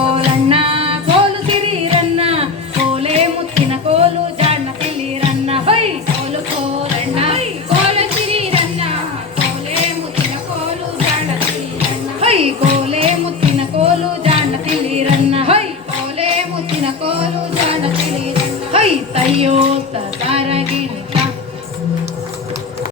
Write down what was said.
ಕೋಲಣ್ಣ ಕೋಲು ಸಿರಿರನ್ನ ಕೋಲೆ ಮುತ್ತಿನ ಕೋಲು ಜಾಣ ತಿಳಿರನ್ನ ಹೈ ಕೋಲು ಕೋಲಣ್ಣ ಕೋಲು ಸಿರಿರನ್ನ ಕೋಲೆ ಮುತ್ತಿನ ಕೋಲು ಜಾಣ ತಿಳಿರನ್ನ ಹೈ ಕೋಲೆ ಮುತ್ತಿನ ಕೋಲು ಜಾಣ ತಿಳಿರನ್ನ ಹೈ ಕೋಲೆ ಮುತ್ತಿನ ಕೋಲು ಜಾಣ ತಿಳಿರನ್ನ ಹೈ ತಯ್ಯೋ ತಾರಗಿ